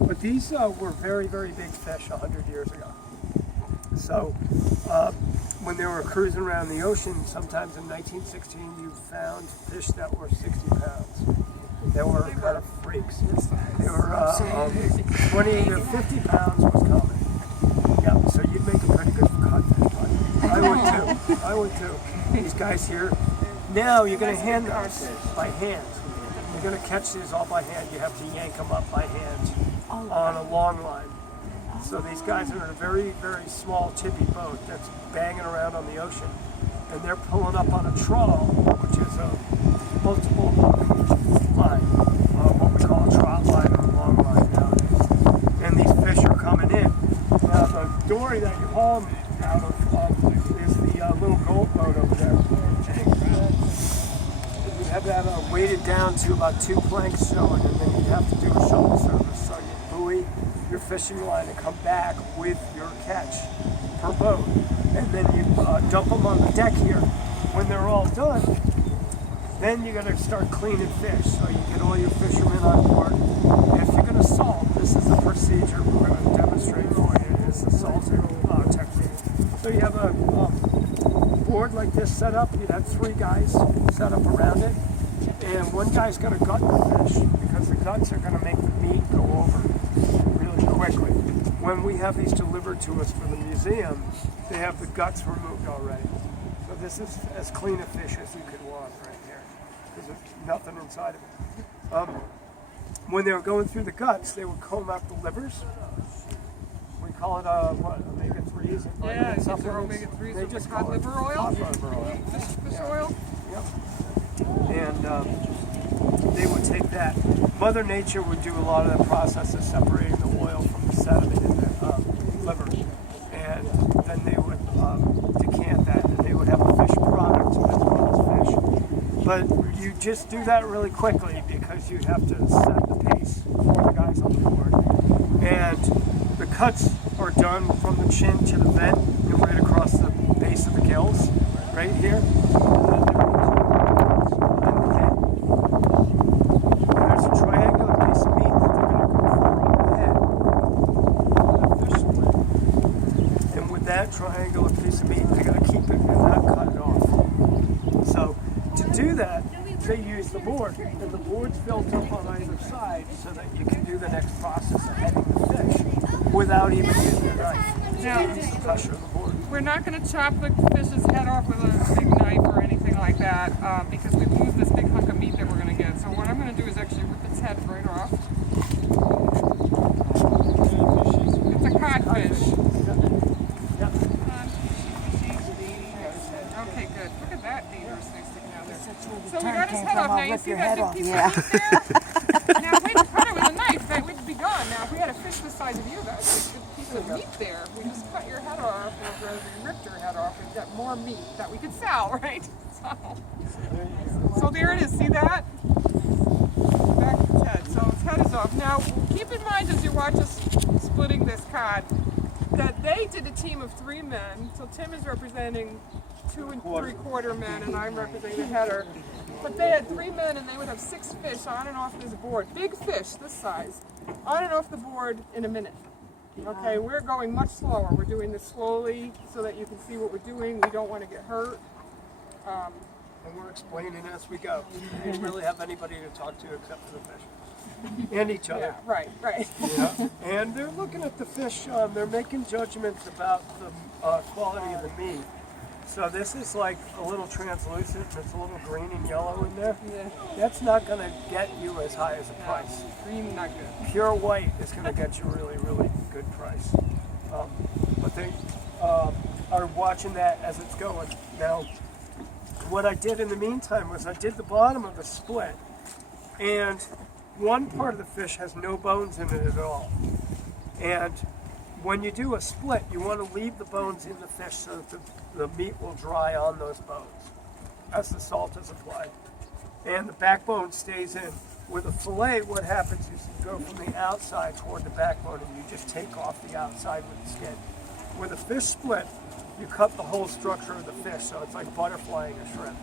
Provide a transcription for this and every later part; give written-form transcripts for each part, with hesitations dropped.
But these were very, very big fish 100 years ago. So when they were cruising around the ocean, sometimes in 1916, you found fish that were 60 pounds. They were kind of freaks. They were 20 or 50 pounds was common. Yeah, so you'd make a pretty good codfish bite. I would too. These guys here. Now you're going to hand those by hand. You're going to catch these all by hand. You have to yank them up by hand on a long line. So these guys are in a very, very small tippy boat that's banging around on the ocean. And they're pulling up on a trawl, which is a multiple hook line, what we call a trot line or a long line nowadays. And these fish are coming in. Now the dory that you haul them out of is the little gold boat over there. You have that weighted down to about 2 planks showing, and then you have to do a shovel service. So you buoy your fishing line and come back with your catch per boat. And then you dump them on the deck here. When they're all done, then you're going to start cleaning fish. So you get all your fishermen on board. And if you're going to salt, this is the procedure we're going to demonstrate for you. It's the salting technique. So you have a board like this set up. You'd have 3 guys set up around it. And one guy's going to gut the fish because the guts are going to make the meat go over really quickly. When we have these delivered to us for the museum, they have the guts removed already. So this is as clean a fish as you could want right here. Because there's nothing inside of it. When they were going through the guts, they would comb out the livers. We call it omega-3s. Yeah, it's omega-3s. They just cod liver oil? Cod liver oil. Fish oil? Yep. And they would take that. Mother Nature would do a lot of the process of separating the oil from the sediment in the liver. And then they would decant that, and they would have a fish product as well as fish. But you just do that really quickly because you have to set the pace for the guys on the board. And the cuts are done from the chin to the vent and right across the base of the gills, right here. There's a triangular piece of meat that they're going to go for on the head. Fish split. And with that triangular piece of meat, they're going to keep it and not cut it off. So to do that, they use the board. And the board's built up on either side so that you can do the next process of heading the fish without even using a knife. Now, Use the pressure of the board. we're not going to chop the fish's head off with a big knife or anything like that because we lose this big hunk of meat that we're going to get. So what I'm going to do is actually rip its head right off. It's a codfish. Yep. Okay, good. Look at that dangerous thing sticking out there. So we Turn got his came head from, off. I'll Now you rip see your that head big off. piece Yeah. of meat there? Now if we'd cut it with a knife, that would be gone. Now if we had a fish the size of you, that's a good piece of meat there. We just cut your head off, or we ripped your head off, we've got more meat that we could sell, right? So there it is. See that? Back of its head. So its head is off. Now keep in mind as you watch us splitting this cod that they did a team of 3 men. So Tim is representing 2 3/4 men, and I'm representing the header. But they had 3 men, and they would have 6 fish on and off this board. Big fish, this size, on and off the board in a minute. Okay, we're going much slower. We're doing this slowly so that you can see what we're doing. We don't want to get hurt. And we're explaining as we go. We didn't really have anybody to talk to except for the fish. And each other. Yeah, right. Yeah. And they're looking at the fish, they're making judgments about the quality of the meat. So this is like a little translucent, there's a little green and yellow in there. Yeah. That's not going to get you as high as a price. Green, not good. Pure white is going to get you really, really good price. But they are watching that as it's going. Now, what I did in the meantime was I did the bottom of the split, and one part of the fish has no bones in it at all. And when you do a split, you want to leave the bones in the fish so that the meat will dry on those bones as the salt is applied. And the backbone stays in. With a fillet, what happens is you go from the outside toward the backbone and you just take off the outside with the skin. With a fish split, you cut the whole structure of the fish, so it's like butterflying a shrimp.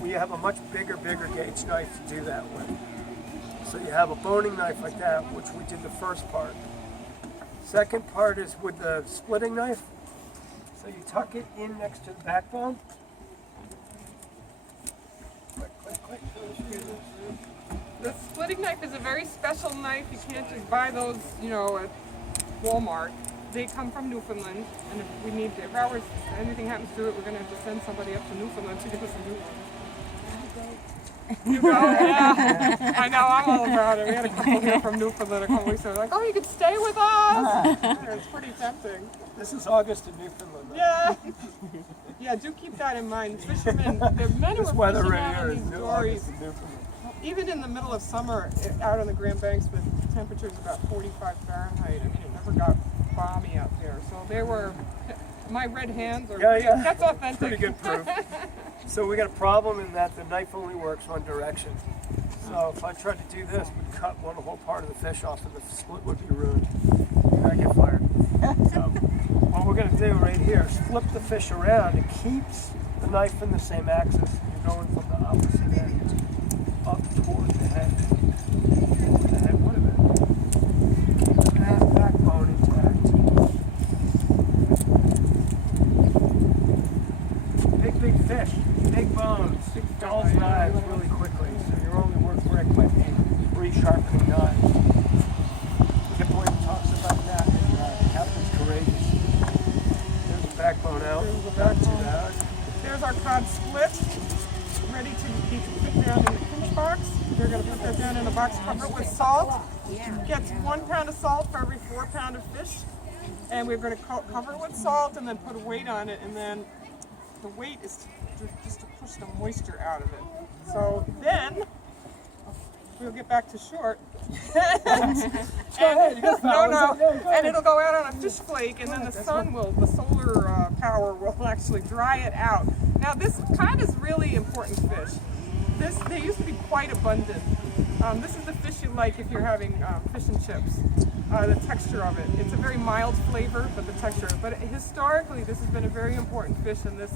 We have a much bigger gauge knife to do that with. So you have a boning knife like that, which we did the first part. Second part is with the splitting knife. So you tuck it in next to the backbone. Click, click, click. The splitting knife is a very special knife. You can't just buy those, you know, at Walmart. They come from Newfoundland, and if we need, if anything happens to it, we're going to have to send somebody up to Newfoundland to give us a new one. You go, yeah. I know, I'm all about it. We had a couple here from Newfoundland a couple weeks ago. Like, oh, you could stay with us. It's pretty tempting. This is August in Newfoundland. Yeah. Yeah, do keep that in mind. Fishermen, the men who This are weather fishing right out here on is these August dories, in Newfoundland. even in the middle of summer, out on the Grand Banks, the temperature's about 45 Fahrenheit. I mean, it never got balmy out there. So they were, my red hands are, Yeah. that's authentic. Pretty good proof. So we got a problem in that the knife only works one direction. So if I tried to do this, we'd cut one whole part of the fish off and the split would be ruined. And I'd get fired. So what we're going to do right here is flip the fish around. It keeps the knife in the same axis. You're going from the opposite end up toward the head. The head, what of it? That backbone intact. Big fish, big bones, dulls knives really quickly, so your only work brick might be 3 sharpening knives. Kip William talks about that in Captain's Courageous. There's the backbone out, back to that. There's our cod split, ready to be put down in the pinch box. They're going to put that down in a box, cover it with salt. Gets 1 pound of salt for every 4 pound of fish. And we're going to cover it with salt and then put a weight on it, and then the weight is just to push the moisture out of it. So then we'll get back to short. And it'll go out on a fish flake, and then the solar power will actually dry it out. Now this cod is really important fish. They used to be quite abundant. This is the fish you like if you're having fish and chips. The texture of it. It's a very mild flavor, but the texture. But historically, this has been a very important fish, and this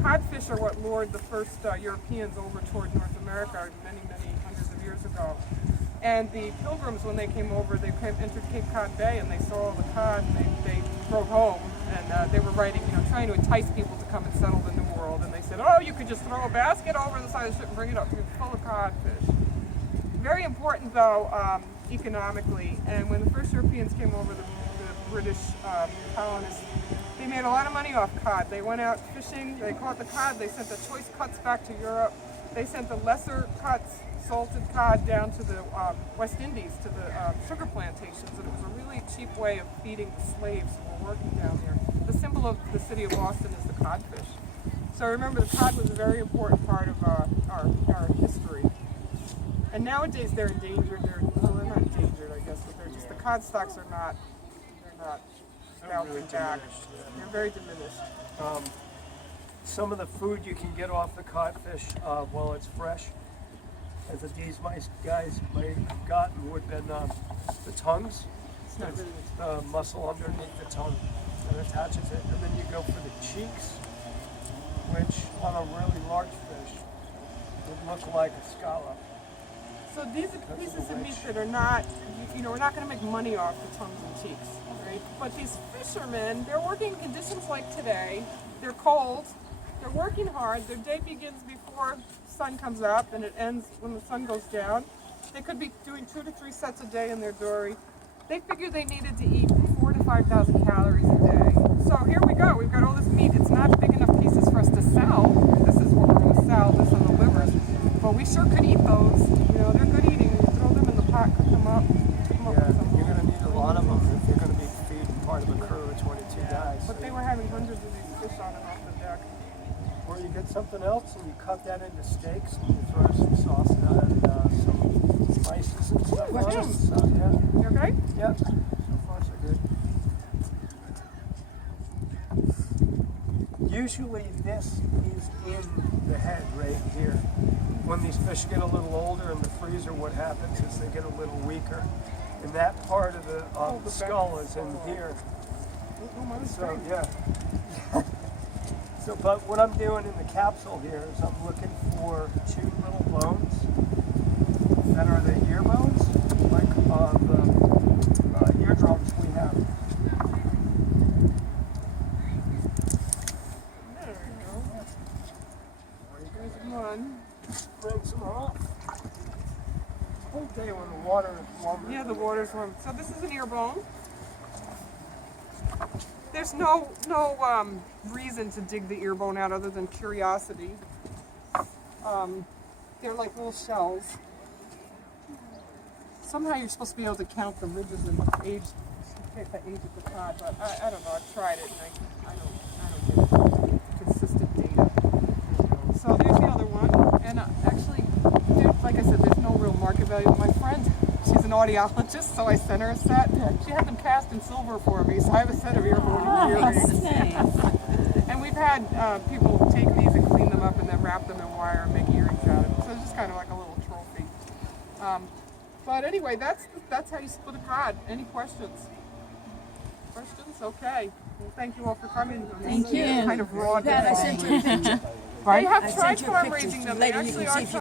codfish are what lured the first Europeans over toward North America many, many hundreds of years ago. And the pilgrims, when they came over, they entered Cape Cod Bay, and they saw the cod, and they drove home, and they were writing, trying to entice people to come and settle the New World. And they said, oh, you could just throw a basket over the side of the ship and bring it up. It's full of codfish. Very important, though, economically. And when the first Europeans came over, the British colonists, they made a lot of money off cod. They went out fishing, they caught the cod, they sent the choice cuts back to Europe. They sent the lesser cuts, salted cod, down to the West Indies, to the sugar plantations. And it was a really cheap way of feeding the slaves who were working down there. The symbol of the city of Boston is the codfish. So remember, the cod was a very important part of our history. And nowadays they're endangered. They're not endangered, I guess, but they're just, the cod stocks are not, bouncing back. They're very diminished. Some of the food you can get off the codfish while it's fresh, as these guys might have gotten, would have been the tongues. The muscle underneath the tongue that attaches it. And then you go for the cheeks, which on a really large fish would look like a scallop. So these are pieces of meat that are not, we're not going to make money off the tongues and cheeks, right? But these fishermen, they're working in conditions like today. They're cold. They're working hard. Their day begins before the sun comes up, and it ends when the sun goes down. They could be doing 2 to 3 sets a day in their dory. They figured they needed to eat 4,000 to 5,000 calories a day. So here we go. We've got all this meat. It's not big enough pieces for us to sell. This is what we're going to sell. This and the livers. But we sure could eat those. They're good eating. You throw them in the pot, cook them up. You're going to need a lot of them if you're going to be feeding part of a crew of 22 guys. But they were having hundreds of these fish on and off the deck. Or you get something else and you cut that into steaks and you throw some sauce and some spices and stuff on it. So, yeah. You okay? Yep. So far, so good. Usually this is in the head right here. When these fish get a little older in the freezer, what happens is they get a little weaker. And that part of the skull is in here. So, yeah. So, but what I'm doing in the capsule here is I'm looking for 2 little bones And are they ear bones? Like the eardrums we have. There we go. There's one. Rinse them off. Whole day when the water is warm. Yeah, the water's warm. So this is an ear bone. There's no reason to dig the ear bone out other than curiosity. They're like little shells. Somehow you're supposed to be able to count the ridges and age, the age of the cod, but I don't know. I've tried it and I don't get consistent data. So there's the other one, and actually, like I said, there's no real market value. My friend, she's an audiologist, so I sent her a set. She had them cast in silver for me, so I have a set of earrings. Nice. And we've had people take these and clean them up and then wrap them in wire and make earrings out of them. So it's just kind of like a little trophy. But anyway, that's how you split a cod. Any questions? Questions? Okay. Well, thank you all for coming. Thank you. Kind of raw. Pat, I sent you a picture. They have I tried sent you a farm picture. raising them. They Later you actually can see are if you